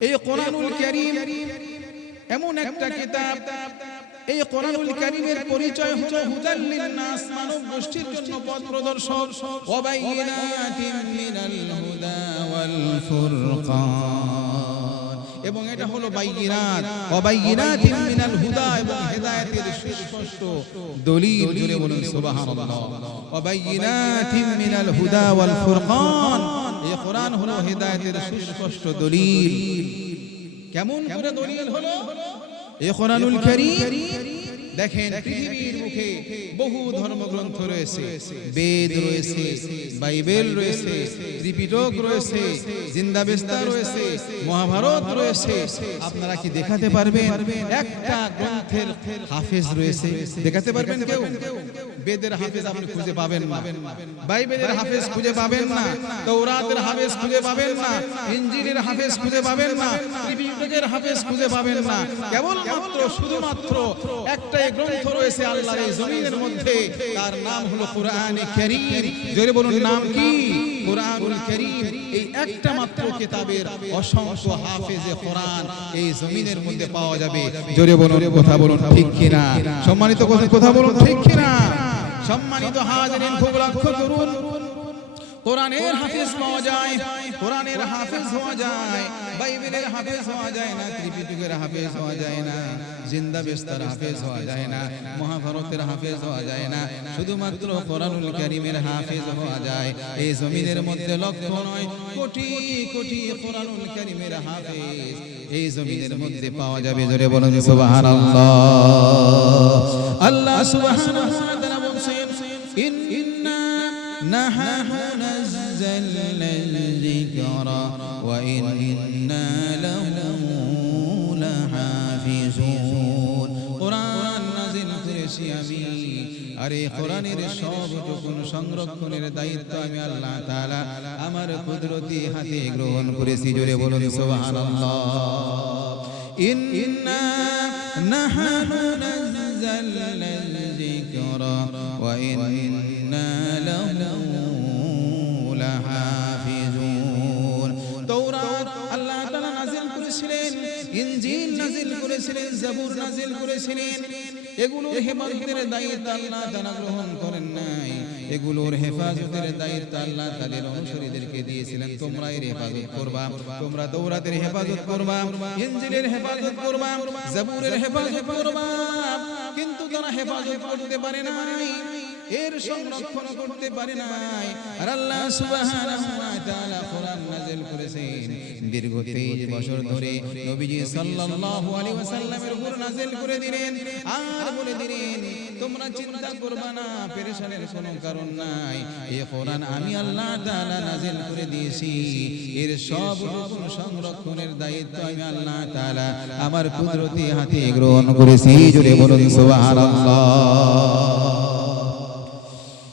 এই কোরআনুল কারীম এমন একটা কিতাব, এই কোরআনুল কারীমের পরিচয় হলো হুদাল লিন-নাস, মানব গোষ্ঠীর জন্য পথ প্রদর্শক, ওয়া বাইয়িনাতিন মিনাল হুদা ওয়াল ফুরকান, এবং এটা হলো বাইয়িনাত, ওয়া বাইয়িনাতিন মিনাল হুদা, এবং হেদায়েতের সুস্পষ্ট দলিল। জোরে বলুন সুবহানাল্লাহ। ওয়া বাইয়িনাতিন মিনাল হুদা ওয়াল ফুরকান, এই কোরআন হলো হেদায়েতের সুস্পষ্ট দলিল। কেমন করে দলিল হলো এই কোরআনুল কারীম? দেখেন, পৃথিবীর মুখে বহু ধর্মগ্রন্থ রয়েছে, বেদ রয়েছে, বাইবেল রয়েছে, ত্রিপিটক রয়েছে, জিন্দাবেস্তা রয়েছে, মহাভারত রয়েছে। আপনারা কি দেখাতে পারবেন একটা গ্রন্থের হাফেজ রয়েছে? দেখাতে পারবেন কেউ? বেদের হাফেজ আপনি খুঁজে পাবেন না, বাইবেলের হাফেজ খুঁজে পাবেন না, তাওরাতের হাফেজ খুঁজে পাবেন না, ইনজিলের হাফেজ খুঁজে পাবেন না, ত্রিপিটকের হাফেজ খুঁজে পাবেন না। কেবলমাত্র শুধুমাত্র একটাই গ্রন্থ রয়েছে আল্লাহর এই জমিনের মধ্যে, তার নাম হলো কোরআনে কারীম। জোরে বলুন, নাম কি? কোরআনুল কারীম। এই একটা মাত্র কিতাবের অসংখ্য হাফেজে কোরআন এই জমিনের মধ্যে পাওয়া যাবে। জোরে বলুন, কথা বলুন ঠিক কিনা? সম্মানিত কথা বলুন ঠিক কিনা? সম্মানিত হাজিরিন, খুব লক্ষ্য করুন, কোরআনের হাফেজ পাওয়া যায়, কোরআনের হাফেজ হওয়া যায়, বাইবেলের হাফেজ হওয়া যায় না, ত্রিপিটকের হাফেজ হওয়া যায় না, জিন্দাবেস্তার হাফেজ হওয়া যায় না, মহাভারতের হাফেজ হওয়া যায় না, শুধুমাত্র কোরআনুল কারীমের হাফেজ হওয়া যায়। এই জমিনের মধ্যে লক্ষ নয় কোটি কোটি কোরআনুল কারীমের হাফেজ এই জমিনের মধ্যে পাওয়া যাবে। জোরে বলুন সুবহানাল্লাহ। আল্লাহ সুবহানাহু ওয়া তাআলা বলেন, ইন্না নাহনু নাযালনা যিকরা ওয়া ইন্না লাহু লাহাফিজুন। কোরআন নাযিল করেছি আমি, আর এই কোরআনের সবটুকু সংরক্ষণের দায়িত্ব আমি আল্লাহ তাআলা আমার কুদরতি হাতে গ্রহণ করেছি। জোরে বলুন সুবহানাল্লাহ। ইন্না নাহনু নাযালনা যিকরা ওয়া ইন্না লাহু লাহাফিজুন। তাওরাত আল্লাহ তাআলা নাযিল করেছিলেন, ইনজিল নাযিল করেছিলেন, জাবুর নাযিল করেছিলেন। এগুলোর হেফাজতের দায়িত্ব আল্লাহ তাআলা গ্রহণ করেন নাই, এগুলোর হেফাজতের দায়িত্ব আল্লাহ তাদের অনুসারীদেরকে দিয়েছিলেন। তোমরা এর হেফাজত করবা, তোমরা তাওরাতের হেফাজত করবা, ইনজিলের হেফাজত করবা, জাবুরের হেফাজত করবা। কিন্তু তারা হেফাজত করতে পারে নাই, এর সংরক্ষণ করতে পারে নাই। আর আল্লাহ সুবহানাহু ওয়া তাআলা কোরআন নাযিল করেছেন, দীর্ঘ 23 বছর ধরে নবীজি সাল্লাল্লাহু আলাইহি ওয়াসাল্লামের উপর নাযিল করে দিলেন, আর বলে দিলেন তোমরা চিন্তা করবা না, পেরেশানের কোনো কারণ নাই। এই কোরআন আমি আল্লাহ তাআলা নাযিল করে দিয়েছি, এর সব সংরক্ষণের দায়িত্ব আমি আল্লাহ তাআলা আমার কুদরতি হাতে গ্রহণ করেছি। জোরে বলুন সুবহানাল্লাহ।